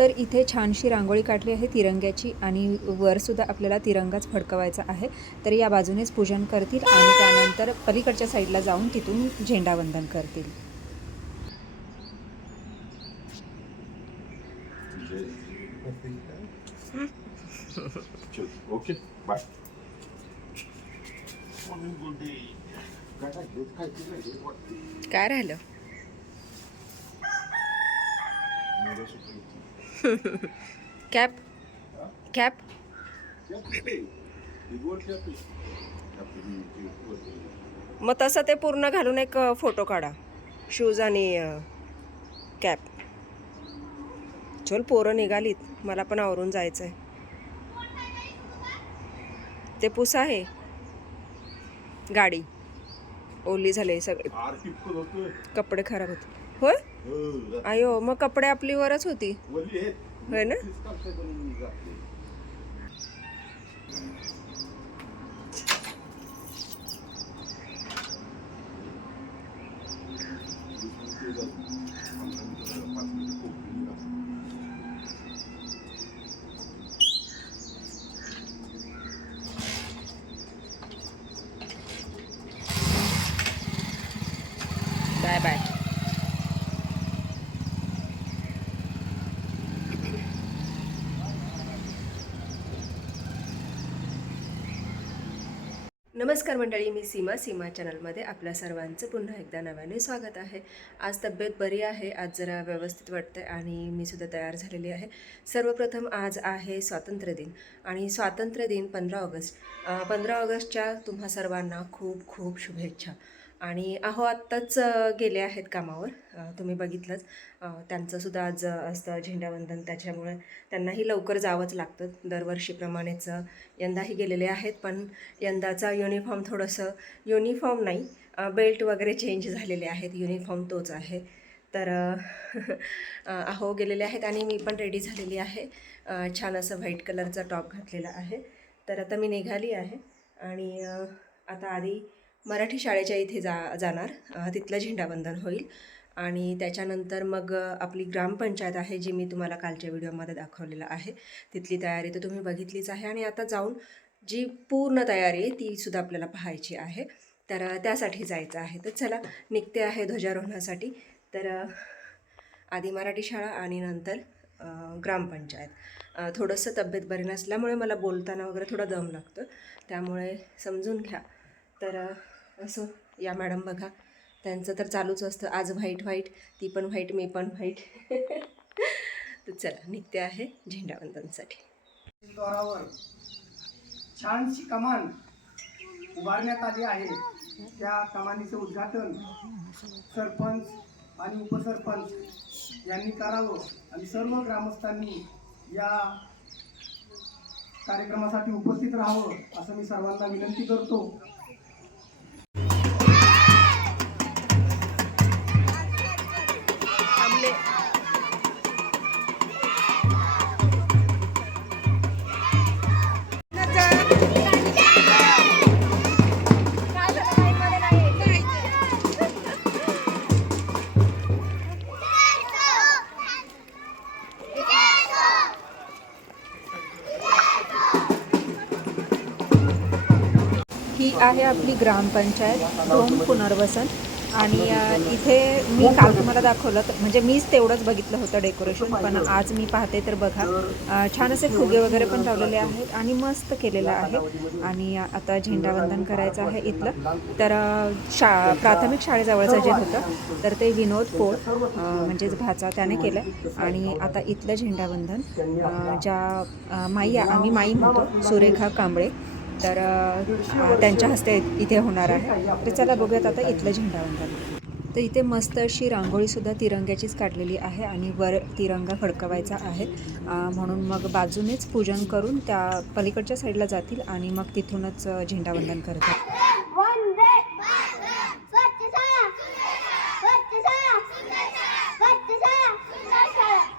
तर इथे छानशी रांगोळी काढली आहे तिरंग्याची आणि वरसुद्धा आपल्याला तिरंगाच फडकवायचा आहे. तर या बाजूनेच पूजन करतील आणि त्यानंतर पलीकडच्या साईडला जाऊन तिथून झेंडावंदन करतील. Okay bye. काय राहिलं? कॅप कॅप मग तसं ते पूर्ण घालून एक फोटो काढा. शूज आणि कॅप चल पोरं निघालीत. मला पण आवरून जायचं आहे ते पुस आहे. गाडी. ओली झाले सगळे. कपडे खराब होते. अयो मग कपडे आपली वरच होती. होय ना? बाय नमस्कार मंडळी मी सीमा सीमा चॅनलमध्ये आपल्या सर्वांचं पुन्हा एकदा नव्याने स्वागत आहे. आज तब्येत बरी आहे आज जरा व्यवस्थित वाटतं आणि मी सुद्धा तयार झालेली आहे. सर्वप्रथम आज आहे स्वातंत्र्य दिन आणि स्वातंत्र्य दिन पंधरा ऑगस्ट. पंधरा ऑगस्टच्या तुम्हा सर्वांना खूप खूप शुभेच्छा. आणि अहो आत्ताच गेले आहेत कामावर. तुम्ही बघितलंच. त्यांचंसुद्धा आज असतं झेंडावंदन. त्याच्यामुळे त्यांनाही लवकर जावंच लागतं. दरवर्षीप्रमाणेच यंदाही गेलेले आहेत. पण यंदाचा युनिफॉर्म थोडंसं युनिफॉर्म नाही बेल्ट वगैरे चेंज झालेले आहेत. युनिफॉर्म तोच आहे. तर अहो गेलेले आहेत आणि मी पण रेडी झालेली आहे. छान असं व्हाईट कलरचा टॉप घातलेला आहे. तर आता मी निघाली आहे. आणि आता आधी मराठी शाळेच्या इथे जा जाणार. तिथलं झेंडावंदन होईल. आणि त्याच्यानंतर मग आपली ग्रामपंचायत आहे जी मी तुम्हाला कालच्या व्हिडिओमध्ये दाखवलेलं आहे. तिथली तयारी तर तुम्ही बघितलीच आहे. आणि आता जाऊन जी पूर्ण तयारी आहे तीसुद्धा आपल्याला पाहायची आहे. तर त्यासाठी जायचं आहे. तर चला निघते आहे ध्वजारोहणासाठी. तर आधी मराठी शाळा आणि नंतर ग्रामपंचायत. थोडंसं तब्येत बरी नसल्यामुळे मला बोलताना वगैरे थोडा दम लागतो त्यामुळे समजून घ्या. तर असो. या मॅडम बघा त्यांचं तर चालूच असतं. आज व्हाईट व्हाईट ती पण व्हाईट मी पण व्हाईट. तर चला निघते आहे झेंडावंदनसाठी. द्वारावर छानशी कमान उभारण्यात आली आहे. त्या कमानीचं उद्घाटन सरपंच आणि उपसरपंच यांनी करावं आणि सर्व ग्रामस्थांनी या कार्यक्रमासाठी उपस्थित राहावं असं मी सर्वांना विनंती करतो. ही आहे आपली ग्रामपंचायत ढोम पुनर्वसन. आणि इथे मी काल तुम्हाला दाखवलं तर- म्हणजे मीच तेवढंच बघितलं होतं डेकोरेशन पण आज मी पाहते तर बघा छान असे फुगे वगैरे पण लावलेले आहेत आणि मस्त केलेलं आहे. आणि आता झेंडावंदन करायचं आहे इथलं. तर शा प्राथमिक शाळेजवळचं जे होतं तर ते विनोद पोळ म्हणजेच भाचा त्याने केलं आणि आता इथलं झेंडावंदन ज्या माई आम्ही माई म्हणतो सुरेखा कांबळे तर त्यांच्या हस्ते इथे होणार आहे. तर चला बघूयात आता इथलं झेंडावंदन तर इथे मस्त अशी रांगोळीसुद्धा तिरंग्याचीच काढलेली आहे आणि वर तिरंगा फडकवायचा आहे. म्हणून मग बाजूनेच पूजन करून त्या पलीकडच्या साईडला जातील आणि मग तिथूनच झेंडावंदन करतात वंदे स्वच्छ शाळा स्वच्छ शाळा स्वच्छ शाळा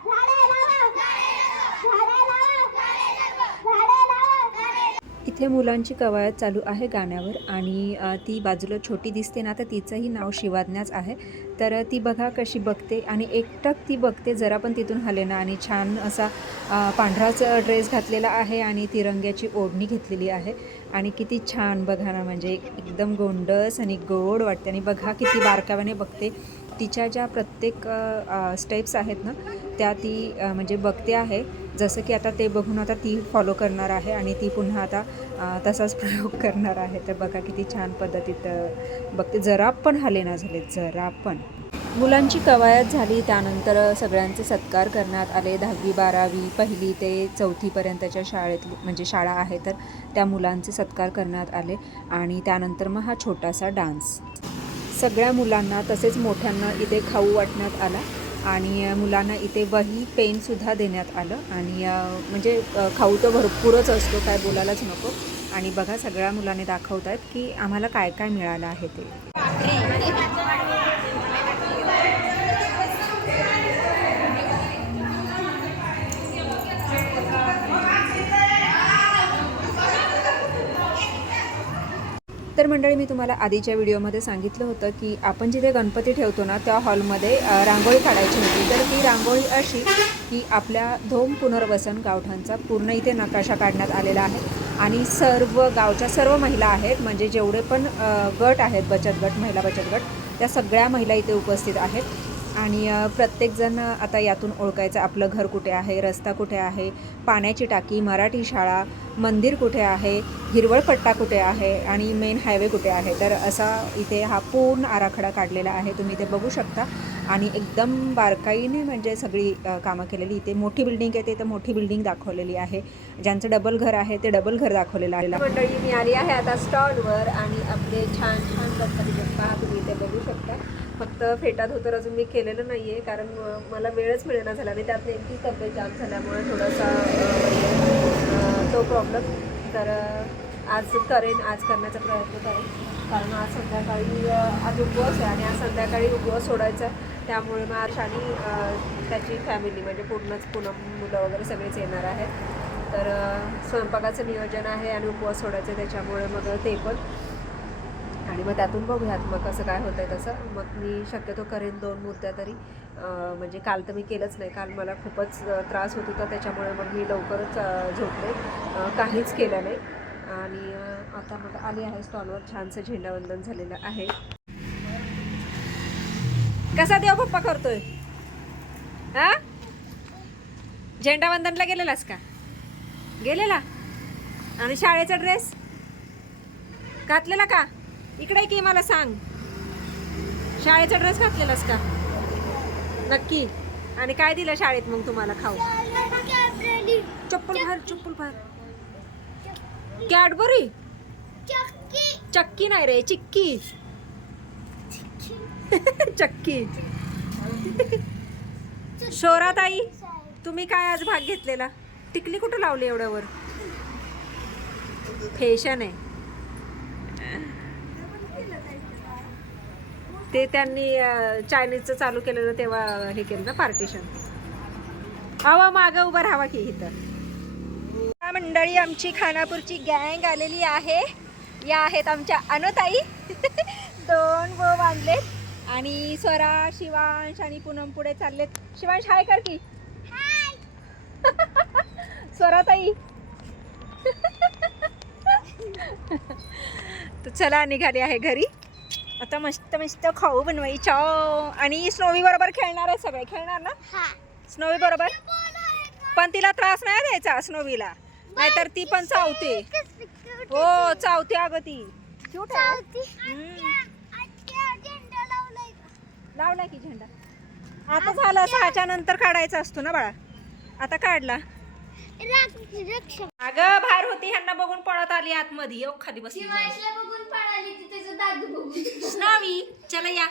झाडे लावा झाडे लावा झाडे लावा इथे मुलांची कवायत चालू आहे गाण्यावर आणि ती बाजूला छोटी दिसते ना तर तिचंही नाव शिवाज्ञाच आहे. तर ती बघा कशी बघते आणि एकटक ती बघते जरा पण तिथून हलेना आणि छान असा पांढराचा पांढराच ड्रेस घातलेला आहे आणि तिरंग्याची ओढणी घेतलेली आहे. आणि किती छान बघा ना म्हणजे एकदम गोंडस आणि गोड वाटते आणि बघा किती बारकाव्याने बघते. तिच्या ज्या प्रत्येक स्टेप्स आहेत ना त्या ती म्हणजे बघते आहे. जसं की आता ते बघून आता ती फॉलो करणार आहे आणि ती पुन्हा आता तसाच प्रयोग करणार आहे. तर बघा किती छान पद्धतीत बघते. जरा पण हाले ना झाले जरा पण. मुलांची कवायत झाली त्यानंतर सगळ्यांचे सत्कार करण्यात आले. दहावी बारावी पहिली ते चौथीपर्यंतच्या शाळेतली म्हणजे शाळा आहे तर त्या मुलांचे सत्कार करण्यात आले. आणि त्यानंतर मग हा छोटासा डान्स. सगळ्या मुलांना तसेच मोठ्यांना इथे खाऊ वाटण्यात आला. आणि मुलांना इथे वही पेनसुद्धा देण्यात आलं. आणि म्हणजे खाऊ तर भरपूरच असतो काय बोलायलाच नको. आणि बघा सगळ्या मुलांनी दाखवत आहेत की आम्हाला काय काय मिळालं आहे ते तर मंडळी मी तुम्हाला आधीच्या व्हिडिओमध्ये सांगितलं होतं की आपण जिथे गणपती ठेवतो ना त्या हॉलमध्ये रांगोळी काढायची होती. तर ती रांगोळी अशी की आपल्या धोम पुनर्वसन गावठांचा पूर्ण इथे नकाशा काढण्यात आलेला आहे. आणि सर्व गावच्या सर्व महिला आहेत म्हणजे जेवढे पण गट आहेत बचत गट महिला बचत गट त्या सगळ्या महिला इथे उपस्थित आहेत. आणि प्रत्येकजण आता यातून ओळखायचं आपलं घर कुठे आहे रस्ता कुठे आहे पाण्याची टाकी मराठी शाळा मंदिर कुठे आहे हिरवळ पट्टा कुठे आहे आणि मेन हायवे कुठे आहे? तर असा इथे हा पूर्ण आराखडा काढलेला आहे. तुम्ही इथे बघू शकता. आणि एकदम बारकाईने म्हणजे सगळी कामं केलेली. इथे मोठी बिल्डिंग आहे ते मोठी बिल्डिंग दाखवलेली आहे. ज्यांचं डबल घर आहे ते डबल घर दाखवलेलं आहे. मंडळी मी आली आहे आता स्टॉलवर आणि आपले छान छान गणपती तुम्ही इथे बघू शकता. फक्त फेटा धोतर अजून मी केलेलं नाही आहे कारण मला वेळच मिळेना झाला. आणि त्यात नेमकी तब्येत जाम झाल्यामुळे थोडासा तो प्रॉब्लेम तर आज करेन आज करण्याचा प्रयत्न करेन. कारण आज संध्याकाळी आज उपवास आहे आणि आज संध्याकाळी उपवास सोडायचा त्यामुळे मग आज आणि त्याची फॅमिली म्हणजे पूर्णच पूनम मुलं वगैरे सगळेच येणार आहेत. तर स्वयंपाकाचं नियोजन आहे आणि उपवास सोडायचं त्याच्यामुळे मग ते पण. आणि मग त्यातून बघूयात मग कसं काय होतं आहे तसं. मग मी शक्यतो करेन दोन मूर्त्या तरी. म्हणजे काल तर मी केलंच नाही. काल मला खूपच त्रास होत होता. त्याच्यामुळे मग मी लवकरच झोपले. काहीच केलं नाही. आणि आता मग आली आहे स्टॉलवर. छानसं झेंडावंदन झालेलं आहे. कसा देव पप्पा करतोय? हा? झेंडावंदनला गेलेलास का? गेलेला? आणि शाळेचा ड्रेस? घातलेला का? इकडे की मला सांग? शाळेचा ड्रेस घातलेलास का? नक्की. आणि काय दिलं शाळेत मग तुम्हाला खाऊ? चप्पल बाहेर चप्पल बाहेर कॅडबरी? चक्की नाही रे चिक्की. चक्की. शोराताई तुम्ही काय आज भाग घेतलेला? टिकली कुठं लावली एवढ्यावर? फॅशन आहे. ते त्यांनी चायनीजचं चालू केलेलं तेव्हा हे केलं ना पार्टिशन. हवा मागं उभं राहावा की इथं. मंडळी आमची खानापूरची गँग आलेली आहे. या आहेत आमच्या अनुताई. दोन बो बांधलेत. आणि स्वरा शिवांश आणि पूनम पुढे चाललेत. शिवांश हाय कर की. स्वराताई. तर चला निघाली आहे घरी. आता मस्त मस्त खाऊ बनवायच्या आणि स्नोवी बरोबर खेळणार आहे सगळे. खेळणार ना? स्नोवी बरोबर? पण तिला त्रास नाही द्यायचा स्नोवीला. नाहीतर ती पण चावते. हो चावते अगं ती. क्यूट आहे. हम्म. लावला की? झेंडा. आता झालं सहाच्या नंतर काढायचा असतो ना बाळा. आता काढला. अगं बाहेर होती ह्यांना बघून पळत आली आतमध्ये. येऊ खाली बसली जाऊन. बघून पळाली ती त्याचं दादू बघून. स्नोवी चला या.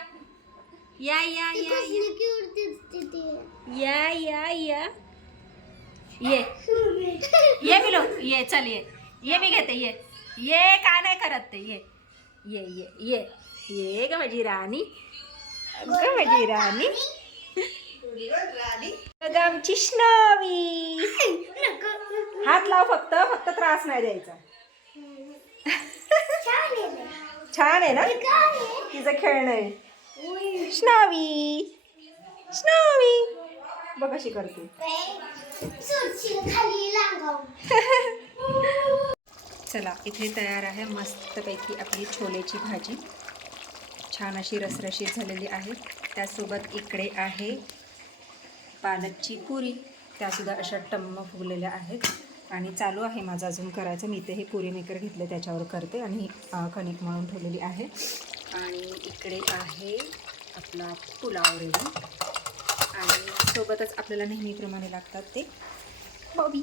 या या या या. कसली cute दिसते ती. या या या. ये. ये मिलो. ये चल ये. ये मी घेते ये. ये काय नाही करत ते? ये. ये ये ये. ये ग माझी राणी. ग माझी राणी? अगं आमची स्नोवी हात लाव फक्त फक्त त्रास नाही द्यायचा. छान आहे ना. छान आहे ना? हे काय आहे? तिचं खेळणं आहे. उई. स्नावी स्नावी बघ कशी करते. चला इथे तयार आहे मस्तपैकी आपली छोलेची भाजी. छान अशी रसरशीत झालेली आहे. त्यासोबत इकडे आहे पालकची पुरी. त्यासुद्धा अशा टम्म फुगलेल्या आहेत. आणि चालू आहे माझं अजून करायचं. मी ते हे पुरी मेकर घेतले त्याच्यावर करते. आणि कणिक म्हणून ठेवलेली आहे. आणि इकडे आहे आपला पुलाव रेडी. आणि सोबतच आपल्याला नेहमीप्रमाणे लागतात ते बॉबी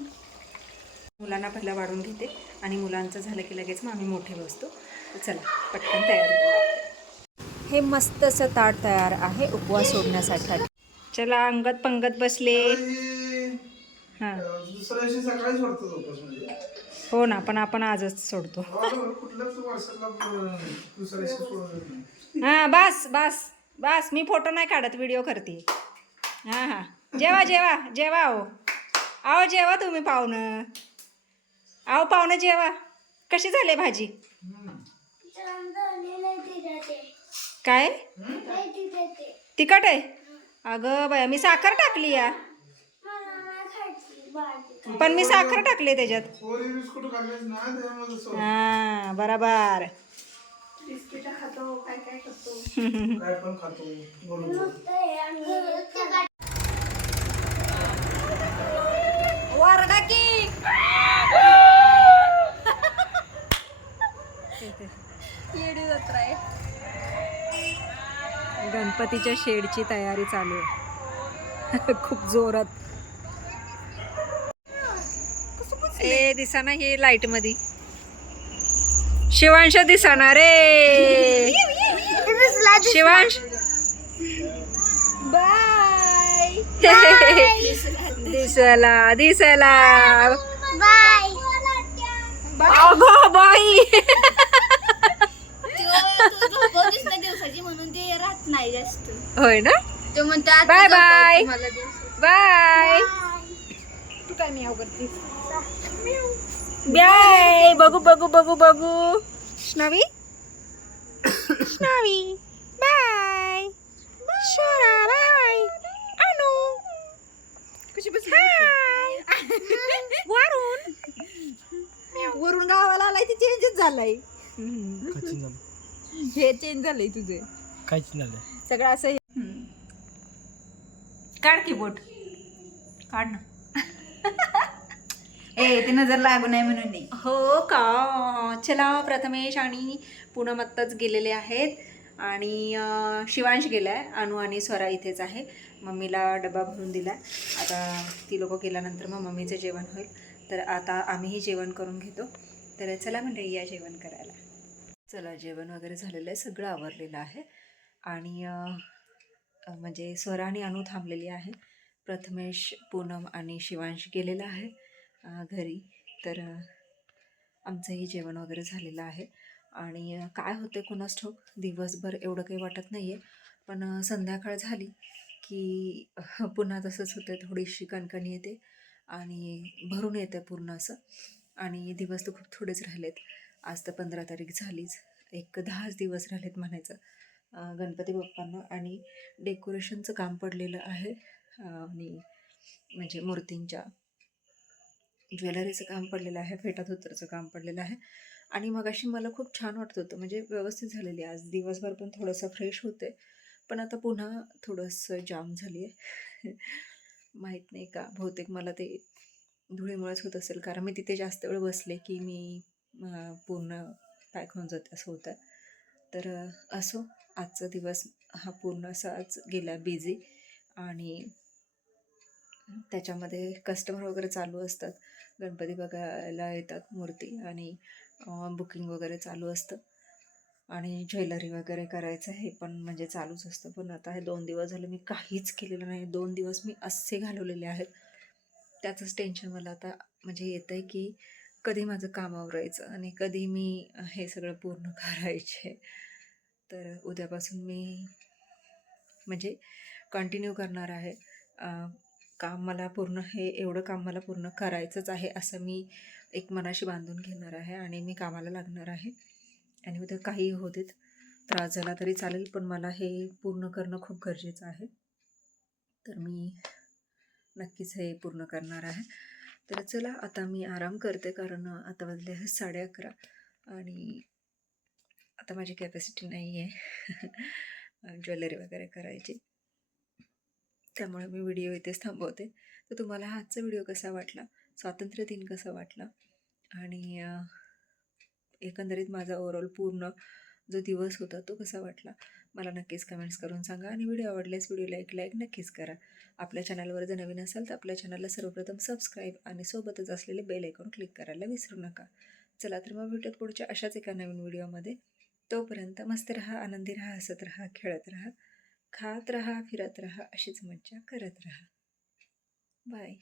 मुलांना पहिला वाढून घेते. आणि मुलांचं झालं की लगेच मग आम्ही मोठे बसतो. चला पटकन तयारी हे मस्त असं ताट तयार आहे उपवास सोडण्यासाठी. चला अंगत पंगत बसले. हां. म्हणजे. हो ना पण आपण आजच सोडतो. कुठल्याच नाही. हां बस बस बस मी फोटो नाही काढत व्हिडिओ करते. हां हां. जेवा जेवा जेवा आहो. आहो जेवा तुम्ही पाहुणं. आहो पाहुणं जेवा. कशी झाली भाजी. काय. तिखट आहे? अगं बाया मी साखर टाकली या. पण मी साखर टाकली त्याच्यात. हां बरोबर. काय पण खातो बरोबर. नुसतं हे आणि ते काय वरडा की गणपतीच्या शेडची तयारी चालू आहे. खूप जोरात. ए दिसाना हे लाइटमध्ये शिवांश दिसाना रे. शिवांश. बाय दिसला दिसला. बाय अगो बाई दिवसाची म्हणून ते राहत नाही जास्त. होय ना? ते म्हणतात बाय बाय. मला बाय. तू काय मी करतीस बाय. बघू बघू बघू बघू. स्नावी स्नावी बाय. शोरा बाय. अनु. कशी बसली? वरून वरून गावाला आलाय ते चेंजच झालाय. हे चेंज झालंय तुझे. काहीच नाही सगळं असं हे- काढ की बोट. काढ ना. ए ते नजर लागू नये म्हणून नाही. हो का? चला प्रथमेश आणि पूनम आत्ताच गेलेले आहेत. आणि अं, शिवांश गेलाय. अनु आणि स्वरा इथेच आहे. मम्मीला डबा भरून दिला आता ती लोक गेल्यानंतर मग मम्मीचं जेवण होईल. तर आता आम्हीही जेवण करून घेतो. तर चला मंडळी या जेवण करायला. चला जेवण वगैरे झालेलं आहे सगळं आवरलेलं आहे. आणि म्हणजे स्वरा आणि अनु थांबलेली आहे. प्रथमेश पूनम आणि शिवांश गेलेला आहे घरी. तर आमचंही जेवण वगैरे झालेलं आहे. आणि काय होतं कुणास ठाऊक दिवसभर एवढं काही वाटत नाही आहे पण संध्याकाळ झाली की पुन्हा तसंच होतं थोडीशी कणकणी येते आणि भरून येते पूर्ण असं. आणि दिवस तर खूप थोडेच राहिलेत. आज तर पंधरा तारीख झालीच. एक दहाच दिवस राहिलेत म्हणायचं. गणपती बाप्पांना आणि डेकोरेशनचं काम पडलेलं आहे. आणि म्हणजे मूर्तींच्या ज्वेलरीचं काम पडलेलं आहे फेटा धोतरचं काम पडलेलं आहे. आणि मग अशी मला खूप छान वाटत होतं म्हणजे व्यवस्थित झालेली आज दिवसभर पण थोडंसं फ्रेश होते. पण आता पुन्हा थोडंसं जाम झाली आहे माहीत नाही का? बहुतेक मला ते धुळीमुळेच होत असेल. कारण मी तिथे जास्त वेळ बसले की मी पूर्ण पॅक होऊन जाते असं होतं. तर असो आजचा दिवस हा पूर्ण असाच गेला बिझी आणि त्याच्यामध्ये कस्टमर वगैरे चालू असतात. गणपती बघायला येतात मूर्ती आणि बुकिंग वगैरे चालू असतं. आणि ज्वेलरी वगैरे करायचं हे पण म्हणजे चालूच असतं. पण आता हे दोन दिवस झाले मी काहीच केलेलं नाही. दोन दिवस मी असे घालवलेले आहेत. त्याचंच टेन्शन मला आता म्हणजे येतं आहे की कधी माझं काम आवरायचं आणि कधी मी हे सगळं पूर्ण करायचे. तर उद्यापासून मी म्हणजे कंटिन्यू करणार आहे. काम मला पूर्ण हे एवढं काम मला पूर्ण करायचंच आहे असं मी एक मनाशी बांधून घेणार आहे आणि मी कामाला लागणार आहे. आणि उद्या काहीही देत त्रास झाला तरी चालेल पण मला हे पूर्ण करणं खूप गरजेचं आहे. तर मी नक्कीच हे पूर्ण करणार आहे. तर चला आता मी आराम करते कारण आता वाजले आहे साडे अकरा आणि आता माझी कॅपॅसिटी नाही आहे ज्वेलरी वगैरे करायची. त्यामुळे मी व्हिडिओ इथेच थांबवते. तर तुम्हाला हा आजचा व्हिडिओ कसा वाटला? स्वातंत्र्य दिन कसा वाटला? आणि एकंदरीत माझा ओव्हरऑल पूर्ण जो दिवस होता तो कसा वाटला? मला नक्कीच कमेंट्स करून सांगा आणि व्हिडिओ आवडल्यास व्हिडिओला एक लाईक नक्कीच करा. आपल्या चॅनलवर जर नवीन असाल तर आपल्या चॅनलला सर्वप्रथम सबस्क्राईब आणि सोबतच असलेले बेल ऐकून क्लिक करायला विसरू नका. चला तर मग भेटत पुढच्या अशाच एका नवीन व्हिडिओमध्ये तोपर्यंत मस्त राहा आनंदी राहा हसत राहा खेळत राहा खात राहा फिरत राहा अशीच मज्जा करत राहा. बाय